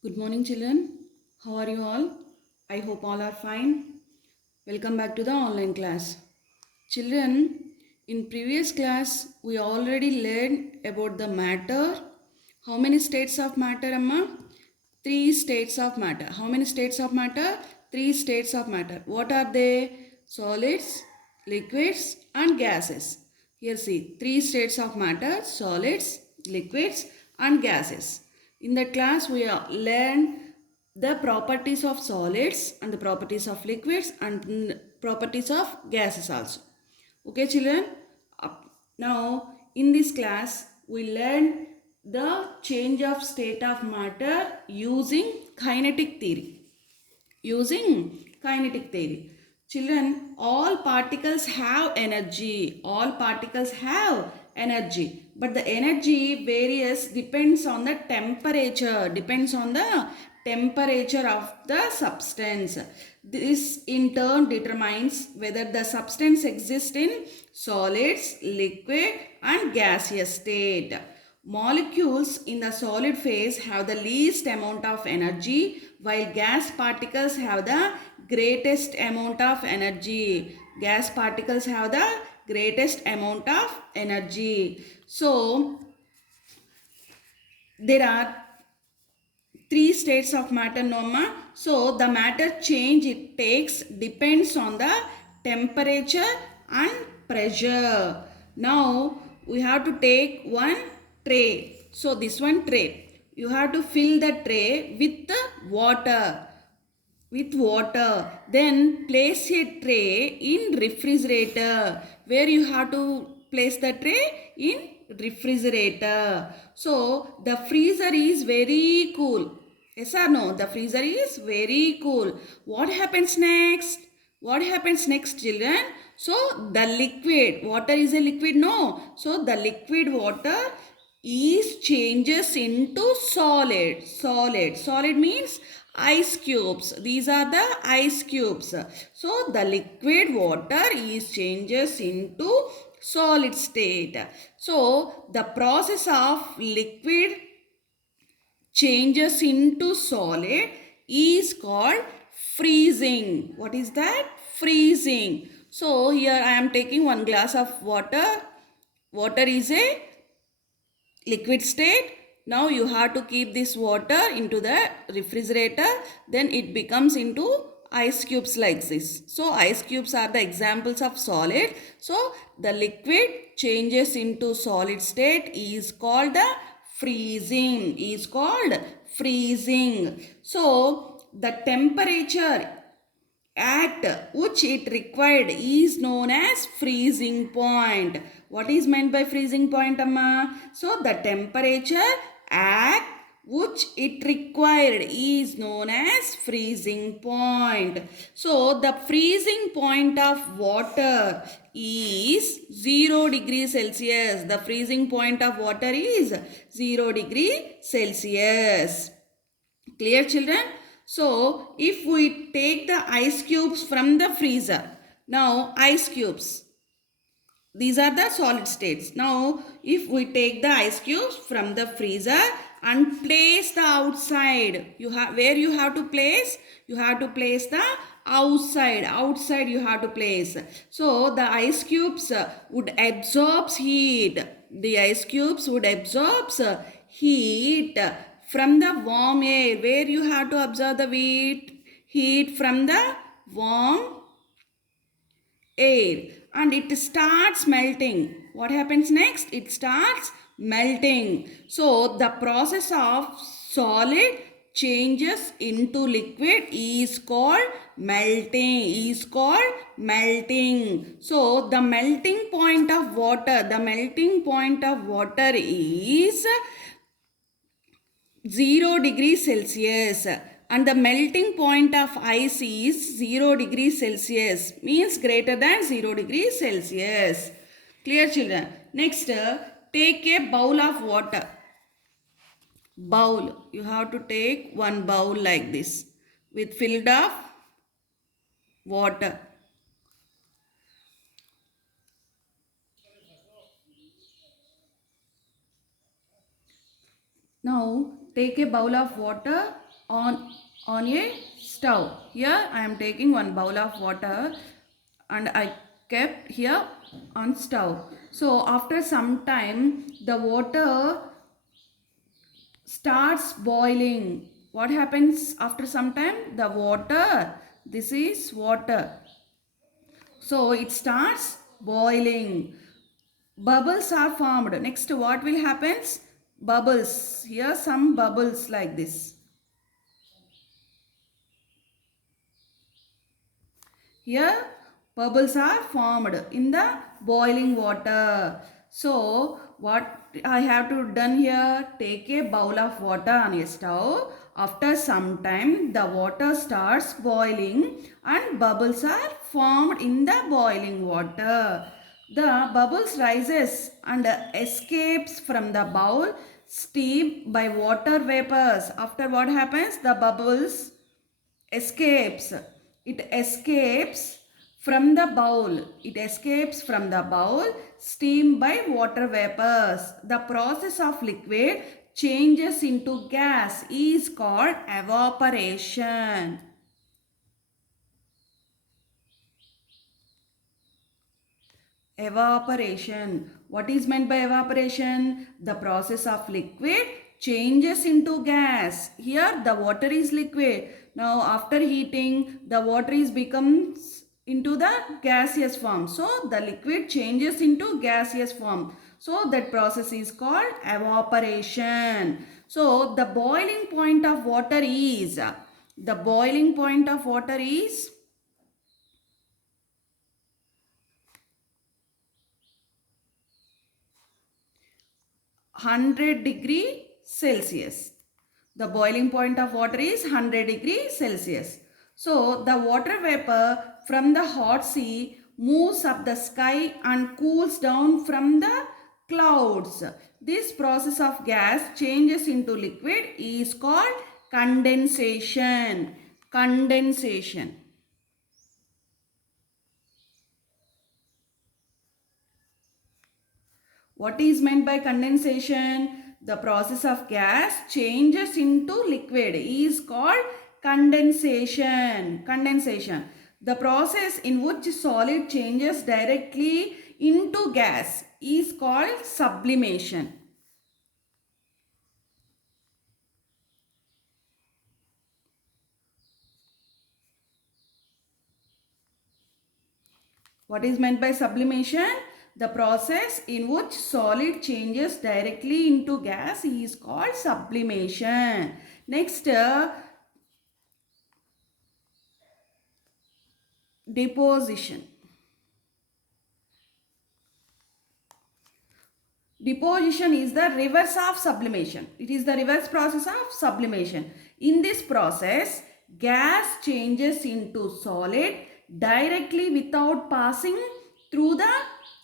Good morning, children. How are you all? I hope all are fine. Welcome back to the online class. Children, in previous class, we already learned about the matter. How many states of matter, Amma? Three states of matter. How many states of matter? Three states of matter. What are they? Solids, liquids, and gases. Here see, three states of matter: solids, liquids, and gases. In that class, we learned the properties of solids and the properties of liquids and properties of gases also. Okay, children. Now, in this class, we learn the change of state of matter using kinetic theory. Using kinetic theory. Children, all particles have energy. All particles have energy. But the energy varies depends on the temperature. Depends on the temperature of the substance. This in turn determines whether the substance exists in solids, liquid and gaseous state. Molecules in the solid phase have the least amount of energy while gas particles have the greatest amount of energy. Gas particles have the greatest amount of energy. So, there are three states of matter, Norma. So, the matter change it takes depends on the temperature and pressure. Now, we have to take one tray. So, this one tray. You have to fill the tray with the water. With water. Then place a tray in refrigerator. Where you have to place the tray? In refrigerator. So the freezer is very cool. Yes or no? The freezer is very cool. What happens next? What happens next, children? So the liquid, water is a liquid, no? So the liquid water is changes into solid. Solid means ice cubes. These are the ice cubes. So the liquid water is changes into solid state. So the process of liquid changes into solid is called freezing. What is that? Freezing. So here I am taking one glass of water. Water is a liquid state. Now you have to keep this water into the refrigerator. Then it becomes into ice cubes like this. So ice cubes are the examples of solid. So the liquid changes into solid state is called the freezing. Is called freezing. So the temperature at which it required is known as freezing point. What is meant by freezing point, Amma? So the temperature at which it required is known as freezing point. So the freezing point of water is 0 degrees Celsius. The freezing point of water is 0 degree Celsius. Clear, children? So, if we take the ice cubes from the freezer, now ice cubes, these are the solid states. Now, if we take the ice cubes from the freezer and place the outside, where you have to place? You have to place the outside. Outside you have to place. So, the ice cubes would absorb heat. The ice cubes would absorb heat from the warm air. Where you have to absorb the heat from the warm air, and it starts melting. What happens next? It starts melting. So the process of solid changes into liquid is called melting. Is called melting. So the melting point of water, is 0 degrees Celsius, and the melting point of ice is 0 degrees Celsius, means greater than 0 degrees Celsius. Clear, children? Next, take a bowl of water. Bowl. You have to take one bowl like this with filled of water. Now take a bowl of water on a stove. Here I am taking one bowl of water and I kept here on stove. So after some time the water starts boiling. What happens after some time? The water, this is water. So it starts boiling. Bubbles are formed. Next, what will happen? Bubbles. Here some bubbles like this. Here bubbles are formed in the boiling water. So what I have to done here, take a bowl of water on a stove. After some time the water starts boiling and bubbles are formed in the boiling water. The bubbles rises and escapes from the bowl steam by water vapors. After what happens? The bubbles escapes. It escapes from the bowl. It escapes from the bowl steam by water vapors. The process of liquid changes into gas is called evaporation. Evaporation. What is meant by evaporation? The process of liquid changes into gas. Here the water is liquid. Now after heating the water is becomes into the gaseous form. So the liquid changes into gaseous form. So that process is called evaporation. So the boiling point of water is 100 degree Celsius. The boiling point of water is 100 degree Celsius. So the water vapor from the hot sea moves up the sky and cools down from the clouds. This process of gas changes into liquid is called condensation. Condensation. What is meant by condensation? The process of gas changes into liquid is called condensation. Condensation. The process in which solid changes directly into gas is called sublimation. What is meant by sublimation? The process in which solid changes directly into gas is called sublimation. Next, deposition. Deposition is the reverse of sublimation. It is the reverse process of sublimation. In this process, gas changes into solid directly without passing through the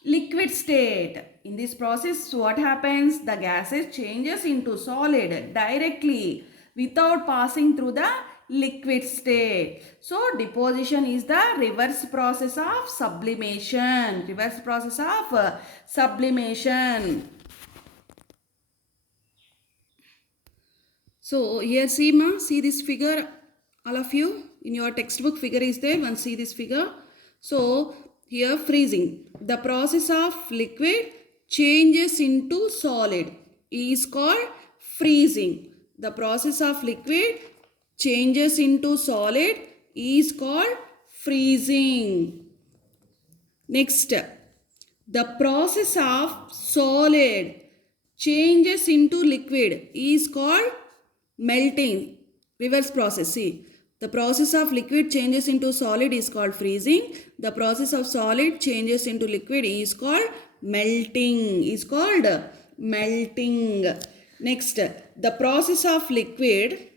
liquid state. In this process, what happens? The gases changes into solid directly without passing through the liquid state. So deposition is the reverse process of sublimation. Reverse process of sublimation. So here see ma, see this figure, all of you in your textbook figure is there. One see this figure. So here freezing. The process of liquid changes into solid is called freezing. The process of liquid changes into solid is called freezing. Next, the process of solid changes into liquid is called melting. Reverse process. See, the process of liquid changes into solid is called freezing. The process of solid changes into liquid is called melting. Is called melting. Next, the process of liquid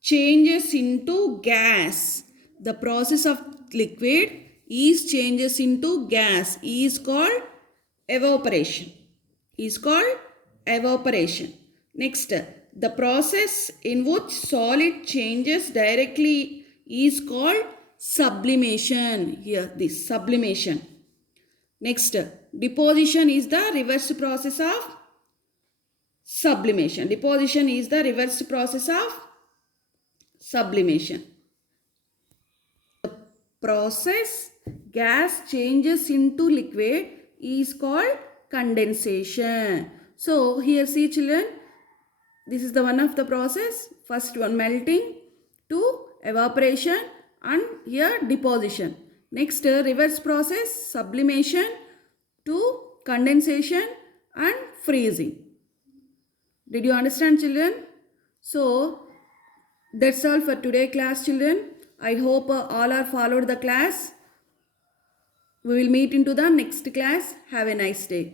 changes into gas. The process of liquid is changes into gas is called evaporation. Is called evaporation. Next, the process in which solid changes directly is called sublimation. Here, this sublimation. Next, deposition is the reverse process of sublimation. Deposition is the reverse process of sublimation. The process gas changes into liquid is called condensation. So here see children, this is the one of the process. First one melting to evaporation and here deposition. Next reverse process sublimation to condensation and freezing. Did you understand children? So that's all for today class children. I hope all are followed the class. We will meet into the next class. Have a nice day.